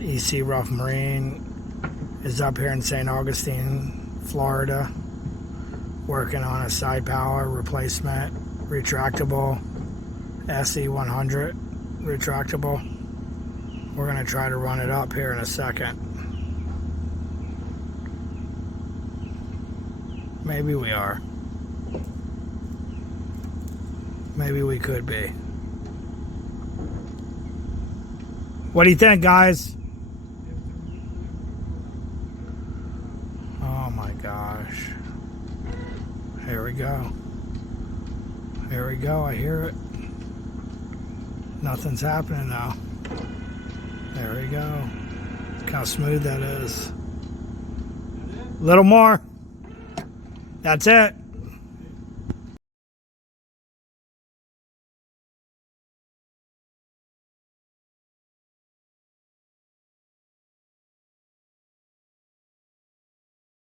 EC Ruff Marine is up here in Saint Augustine, Florida, working on a side power replacement, retractable SE100 retractable. We're going to try to run it up here in a second. Maybe we are. Maybe we could be. What do you think, guys? Oh my gosh. Here we go. Here we go. I hear it. Nothing's happening now. There we go. Look how smooth that is. A little more. That's it.